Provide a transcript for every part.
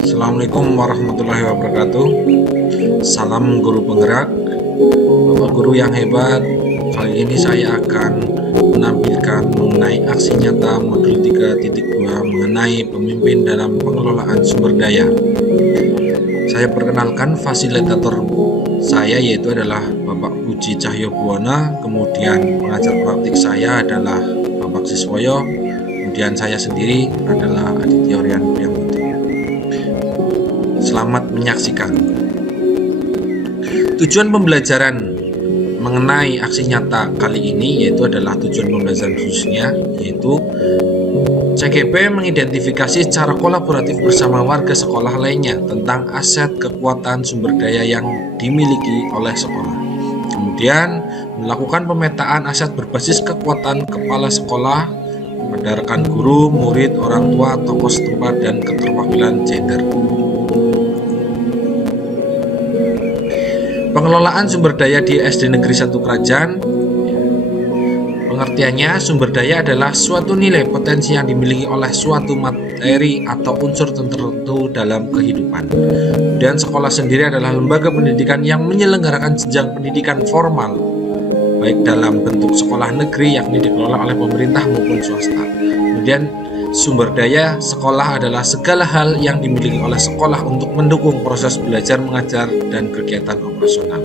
Assalamualaikum warahmatullahi wabarakatuh. Salam guru penggerak, Bapak guru yang hebat. Kali ini saya akan menampilkan mengenai aksi nyata modul 3.2 mengenai pemimpin dalam pengelolaan sumber daya. Saya perkenalkan fasilitator saya, yaitu adalah Bapak Puji Cahyo Buwana. Kemudian pengajar praktik saya adalah Bapak Siswoyo. Kemudian saya sendiri adalah Aditya Rian Priambodo. Selamat menyaksikan. Tujuan pembelajaran mengenai aksi nyata kali ini yaitu adalah tujuan pembelajaran khususnya, yaitu CGP mengidentifikasi cara kolaboratif bersama warga sekolah lainnya tentang aset kekuatan sumber daya yang dimiliki oleh sekolah. Kemudian melakukan pemetaan aset berbasis kekuatan kepala sekolah pada rekan guru, murid, orang tua, tokoh setempat, dan keterwakilan gender. Pengelolaan sumber daya di SD Negeri 1 Krajan. Pengertiannya, sumber daya adalah suatu nilai potensi yang dimiliki oleh suatu materi atau unsur tertentu dalam kehidupan. Dan sekolah sendiri adalah lembaga pendidikan yang menyelenggarakan jenjang pendidikan formal, baik dalam bentuk sekolah negeri yakni dikelola oleh pemerintah maupun swasta. Kemudian sumber daya sekolah adalah segala hal yang dimiliki oleh sekolah untuk mendukung proses belajar mengajar dan kegiatan operasional.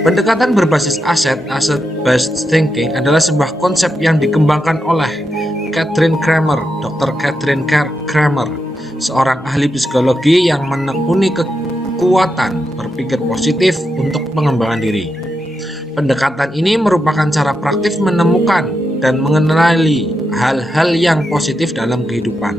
Pendekatan berbasis asset-based thinking adalah sebuah konsep yang dikembangkan oleh Dr. Catherine Kramer, seorang ahli psikologi yang menekuni kekuatan berpikir positif untuk pengembangan diri. Pendekatan ini merupakan cara praktif menemukan dan mengenali hal-hal yang positif dalam kehidupan.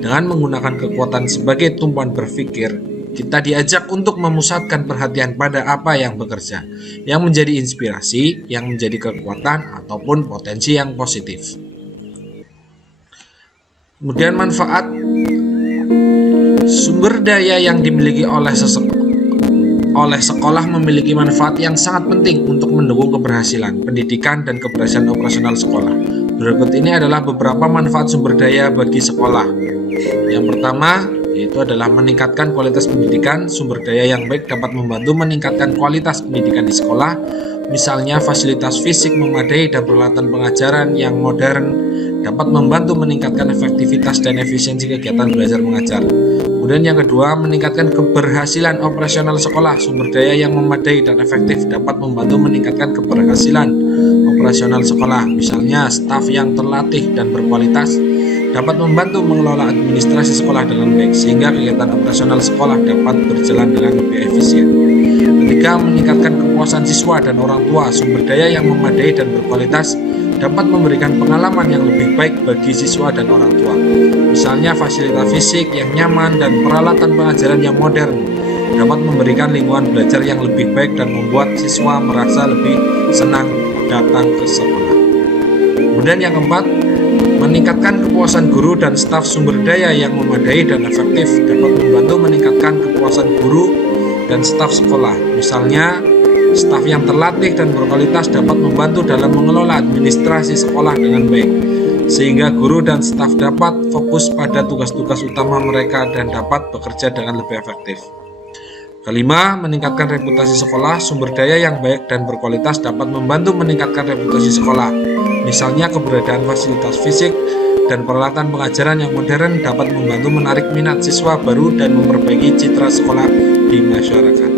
Dengan menggunakan kekuatan sebagai tumpuan berpikir, kita diajak untuk memusatkan perhatian pada apa yang bekerja, yang menjadi inspirasi, yang menjadi kekuatan, ataupun potensi yang positif. Kemudian manfaat sumber daya yang dimiliki oleh sekolah memiliki manfaat yang sangat penting untuk mendukung keberhasilan pendidikan dan keberhasilan operasional sekolah. Berikut ini adalah beberapa manfaat sumber daya bagi sekolah. Yang pertama, yaitu adalah meningkatkan kualitas pendidikan. Sumber daya yang baik dapat membantu meningkatkan kualitas pendidikan di sekolah. Misalnya, fasilitas fisik memadai dan peralatan pengajaran yang modern dapat membantu meningkatkan efektivitas dan efisiensi kegiatan belajar mengajar. Kemudian yang kedua, meningkatkan keberhasilan operasional sekolah. Sumber daya yang memadai dan efektif dapat membantu meningkatkan keberhasilan operasional sekolah. Misalnya, staf yang terlatih dan berkualitas dapat membantu mengelola administrasi sekolah dengan baik, sehingga kegiatan operasional sekolah dapat berjalan dengan lebih efisien. Ketiga, meningkatkan kepuasan siswa dan orang tua. Sumber daya yang memadai dan berkualitas dapat memberikan pengalaman yang lebih baik bagi siswa dan orang tua. Misalnya, fasilitas fisik yang nyaman dan peralatan pengajaran yang modern dapat memberikan lingkungan belajar yang lebih baik dan membuat siswa merasa lebih senang datang ke sekolah. Kemudian yang keempat, meningkatkan kepuasan guru dan staf. Sumber daya yang memadai dan efektif dapat membantu meningkatkan kepuasan guru dan staf sekolah. Misalnya, staf yang terlatih dan berkualitas dapat membantu dalam mengelola administrasi sekolah dengan baik, sehingga guru dan staf dapat fokus pada tugas-tugas utama mereka dan dapat bekerja dengan lebih efektif. Kelima, meningkatkan reputasi sekolah. Sumber daya yang baik dan berkualitas dapat membantu meningkatkan reputasi sekolah. Misalnya, keberadaan fasilitas fisik dan peralatan pengajaran yang modern dapat membantu menarik minat siswa baru dan memperbaiki citra sekolah di masyarakat.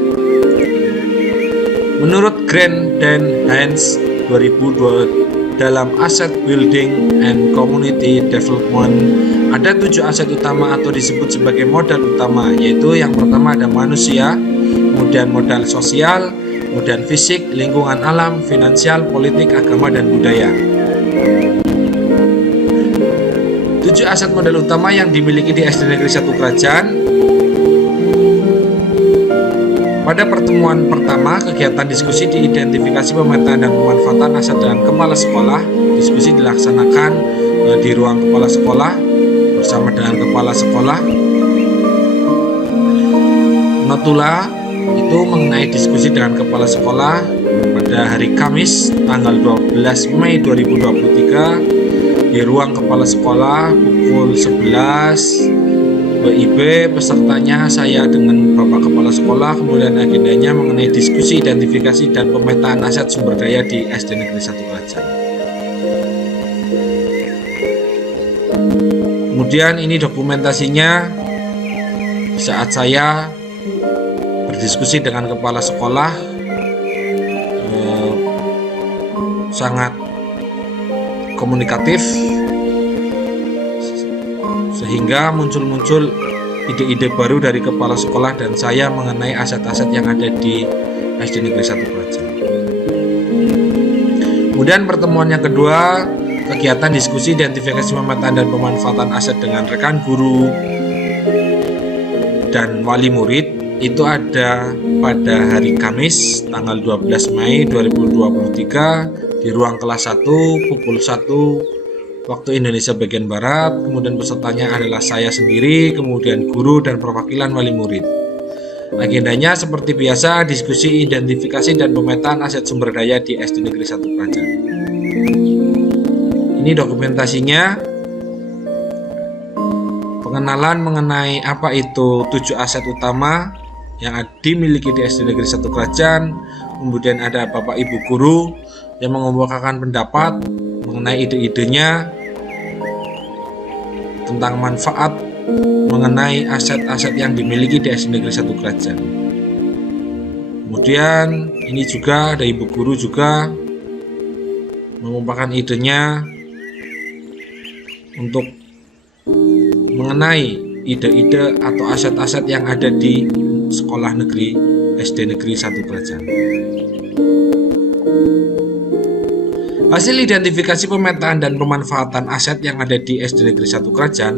Menurut Grant dan Hines 2002 dalam Asset Building and Community Development, ada 7 aset utama atau disebut sebagai modal utama, yaitu yang pertama ada manusia, kemudian modal sosial, kemudian fisik, lingkungan alam, finansial, politik, agama, dan budaya. 7 aset modal utama yang dimiliki di SD Negeri 1 Krajan. Pada pertemuan pertama, kegiatan diskusi diidentifikasi pemetaan dan pemanfaatan aset dengan kepala sekolah. Diskusi dilaksanakan di ruang kepala sekolah bersama dengan kepala sekolah. Notula itu mengenai diskusi dengan kepala sekolah pada hari Kamis tanggal 12 Mei 2023 di ruang kepala sekolah pukul 11 WIB pesertanya saya dengan Bapak Kepala Sekolah, kemudian agendanya mengenai diskusi identifikasi dan pemetaan aset sumber daya di SD Negeri 1 Krajan. Kemudian ini dokumentasinya saat saya berdiskusi dengan Kepala Sekolah, sangat komunikatif sehingga muncul ide-ide baru dari Kepala Sekolah dan saya mengenai aset-aset yang ada di SD Negeri 1 Krajan. Kemudian pertemuan yang kedua, kegiatan diskusi identifikasi pemetaan dan pemanfaatan aset dengan rekan guru dan wali murid itu ada pada hari Kamis tanggal 12 Mei 2023 di ruang kelas 1 pukul 1 waktu Indonesia bagian Barat. Kemudian pesertanya adalah saya sendiri, kemudian guru dan perwakilan wali murid. Agendanya seperti biasa, diskusi identifikasi dan pemetaan aset sumber daya di SD Negeri 1 Krajan. Ini dokumentasinya, pengenalan mengenai apa itu 7 aset utama yang dimiliki di SD Negeri 1 Krajan. Kemudian ada Bapak Ibu guru yang mengemukakan pendapat mengenai ide-idenya tentang manfaat mengenai aset-aset yang dimiliki di SD Negeri 1 Krajan. Kemudian ini juga ada Ibu guru juga mengemukakan idenya untuk mengenai ide-ide atau aset-aset yang ada di sekolah negeri SD Negeri 1 Krajan. Hasil identifikasi pemetaan dan pemanfaatan aset yang ada di SD Negeri 1 Krajan,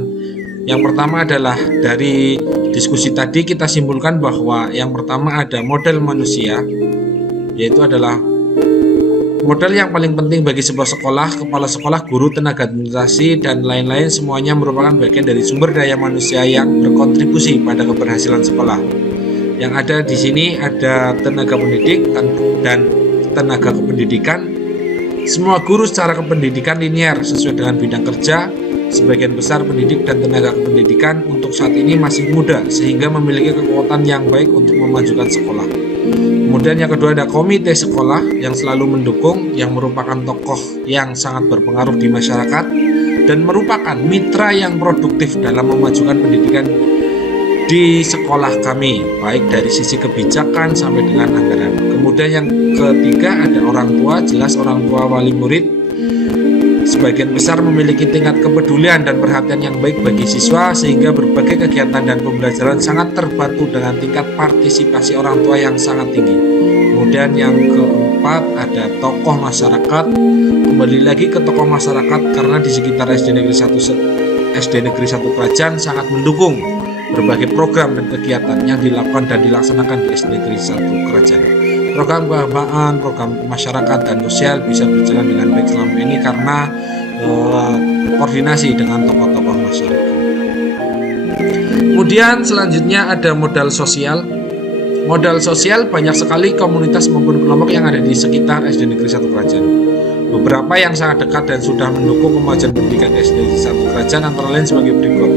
yang pertama adalah dari diskusi tadi kita simpulkan bahwa yang pertama ada model manusia, yaitu adalah modal yang paling penting bagi sebuah sekolah. Kepala sekolah, guru, tenaga administrasi, dan lain-lain semuanya merupakan bagian dari sumber daya manusia yang berkontribusi pada keberhasilan sekolah. Yang ada di sini ada tenaga pendidik dan tenaga kependidikan. Semua guru secara kependidikan linear sesuai dengan bidang kerja. Sebagian besar pendidik dan tenaga kependidikan untuk saat ini masih muda sehingga memiliki kekuatan yang baik untuk memajukan sekolah. Kemudian yang kedua ada komite sekolah yang selalu mendukung, yang merupakan tokoh yang sangat berpengaruh di masyarakat dan merupakan mitra yang produktif dalam memajukan pendidikan di sekolah kami, baik dari sisi kebijakan sampai dengan anggaran. Kemudian yang ketiga ada orang tua, jelas orang tua wali murid sebagian besar memiliki tingkat kepedulian dan perhatian yang baik bagi siswa sehingga berbagai kegiatan dan pembelajaran sangat terbantu dengan tingkat partisipasi orang tua yang sangat tinggi. Kemudian yang keempat ada tokoh masyarakat. Kembali lagi ke tokoh masyarakat karena di sekitar SD Negeri 1 Krajan sangat mendukung berbagai program dan kegiatan yang dilakukan dan dilaksanakan di SD Negeri 1 Krajan. Program keagamaan, program masyarakat dan sosial bisa berjalan dengan baik selama ini karena koordinasi dengan tokoh-tokoh masyarakat. Kemudian selanjutnya ada modal sosial. Modal sosial banyak sekali komunitas maupun kelompok yang ada di sekitar SD Negeri 1 Krajan. Beberapa yang sangat dekat dan sudah mendukung kemajuan pendidikan SD Negeri 1 Krajan antara lain sebagai berikut.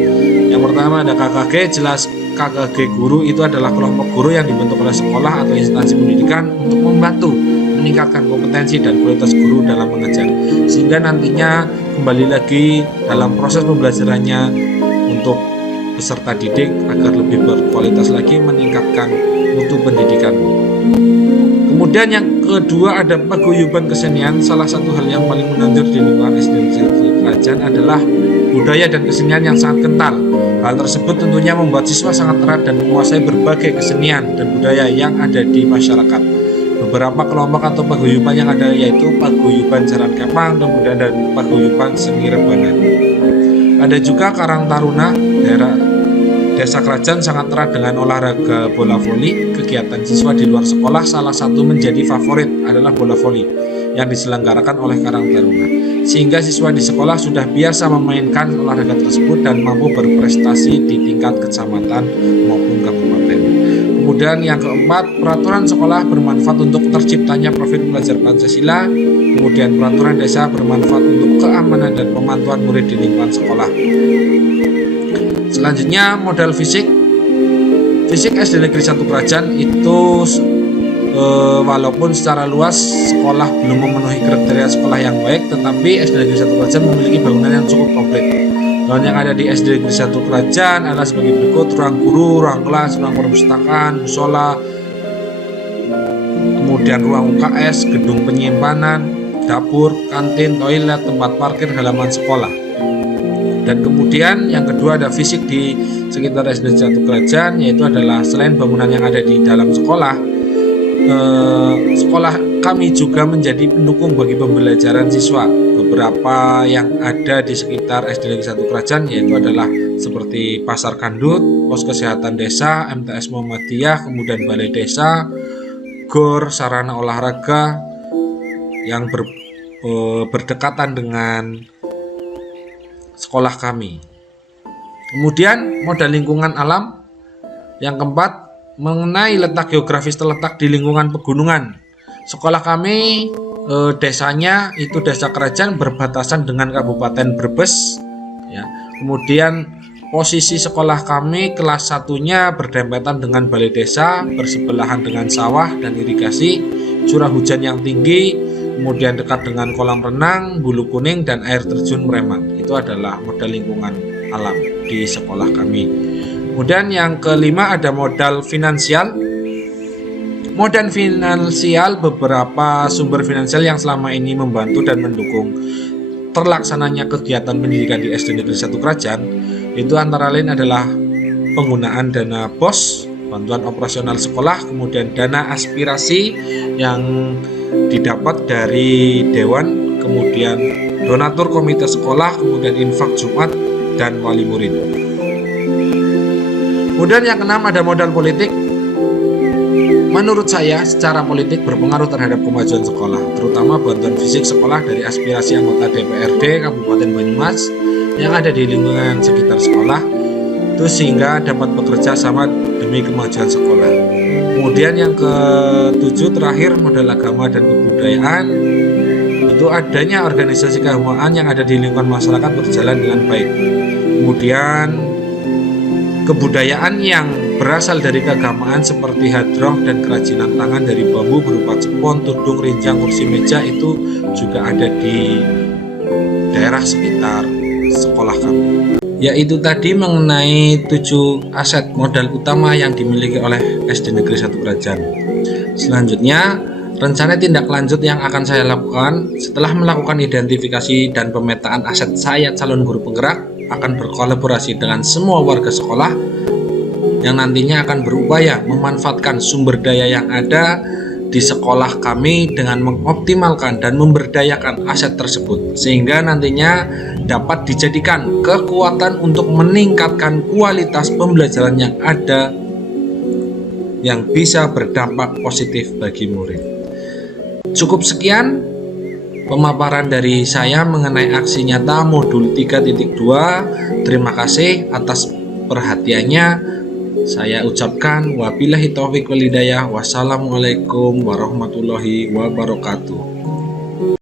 Yang pertama ada KKG, jelas KKG guru itu adalah kelompok guru yang dibentuk oleh sekolah atau instansi pendidikan untuk membantu meningkatkan kompetensi dan kualitas guru dalam mengajar, sehingga nantinya kembali lagi dalam proses pembelajarannya untuk peserta didik agar lebih berkualitas lagi, meningkatkan mutu pendidikan. Kemudian yang kedua ada paguyuban kesenian. Salah satu hal yang paling menonjol di lingkungan SD Negeri Krajan adalah budaya dan kesenian yang sangat kental. Hal tersebut tentunya membuat siswa sangat erat dan menguasai berbagai kesenian dan budaya yang ada di masyarakat. Beberapa kelompok atau paguyuban yang ada yaitu paguyuban Jaran Kepang, kemudian dan paguyuban Seni Rebanan. Ada juga Karang Taruna, daerah Desa Krajan sangat erat dengan olahraga bola voli. Kegiatan siswa di luar sekolah salah satu menjadi favorit adalah bola voli yang diselenggarakan oleh Karang Taruna, sehingga siswa di sekolah sudah biasa memainkan olahraga tersebut dan mampu berprestasi di tingkat kecamatan maupun kabupaten. Kemudian yang keempat, peraturan sekolah bermanfaat untuk terciptanya profil pelajar Pancasila. Kemudian peraturan desa bermanfaat untuk keamanan dan pemantauan murid di lingkungan sekolah. Selanjutnya modal fisik. Fisik SD Negeri 1 Krajan itu walaupun secara luas sekolah belum memenuhi kriteria sekolah yang baik, tetapi SD Negeri 1 Krajan memiliki bangunan yang cukup komplit. Bangunan yang ada di SD Negeri 1 Krajan adalah sebagai berikut: ruang guru, ruang kelas, ruang perpustakaan, musola, kemudian ruang UKS, gedung penyimpanan, dapur, kantin, toilet, tempat parkir, halaman sekolah. Dan kemudian yang kedua ada fisik di sekitar SD 1 Krajan, yaitu adalah selain bangunan yang ada di dalam sekolah, sekolah kami juga menjadi pendukung bagi pembelajaran siswa. Beberapa yang ada di sekitar SD Negeri 1 Krajan yaitu adalah seperti Pasar Kandut, Pos Kesehatan Desa, MTS Muhammadiyah, kemudian Balai Desa, GOR, sarana olahraga yang berdekatan dengan sekolah kami. Kemudian modal lingkungan alam. Yang keempat, mengenai letak geografis terletak di lingkungan pegunungan. Sekolah kami desanya itu Desa Krajan berbatasan dengan Kabupaten Brebes ya. Kemudian posisi sekolah kami kelas 1-nya berdempetan dengan balai desa, bersebelahan dengan sawah dan irigasi, curah hujan yang tinggi, kemudian dekat dengan kolam renang, Bulu Kuning, dan air terjun Meremang. Itu adalah modal lingkungan alam di sekolah kami. Kemudian yang kelima ada modal finansial. Modal finansial, beberapa sumber finansial yang selama ini membantu dan mendukung terlaksananya kegiatan pendidikan di SD Negeri 1 Krajan itu antara lain adalah penggunaan dana BOS, bantuan operasional sekolah, kemudian dana aspirasi yang didapat dari dewan, kemudian donatur komite sekolah, kemudian infak Jumat dan wali murid. Kemudian yang keenam ada modal politik. Menurut saya secara politik berpengaruh terhadap kemajuan sekolah, terutama bantuan fisik sekolah dari aspirasi anggota DPRD Kabupaten Banyumas yang ada di lingkungan sekitar sekolah itu sehingga dapat bekerja sama demi kemajuan sekolah. Kemudian yang ketujuh terakhir modal agama dan kebudayaan, itu adanya organisasi keagamaan yang ada di lingkungan masyarakat berjalan dengan baik. Kemudian kebudayaan yang berasal dari keagamaan seperti hadroh dan kerajinan tangan dari bambu berupa cepon, tudung, rinjang, kursi meja itu juga ada di daerah sekitar sekolah kami. Yaitu tadi mengenai 7 aset modal utama yang dimiliki oleh SD Negeri 1 Krajan. Selanjutnya, rencana tindak lanjut yang akan saya lakukan setelah melakukan identifikasi dan pemetaan aset saya calon guru penggerak akan berkolaborasi dengan semua warga sekolah yang nantinya akan berupaya memanfaatkan sumber daya yang ada di sekolah kami dengan mengoptimalkan dan memberdayakan aset tersebut sehingga nantinya dapat dijadikan kekuatan untuk meningkatkan kualitas pembelajaran yang ada yang bisa berdampak positif bagi murid. Cukup sekian pemaparan dari saya mengenai aksi nyata modul 3.2. Terima kasih atas perhatiannya. Saya ucapkan wabillahi taufiq wal hidayah. Wassalamualaikum warahmatullahi wabarakatuh.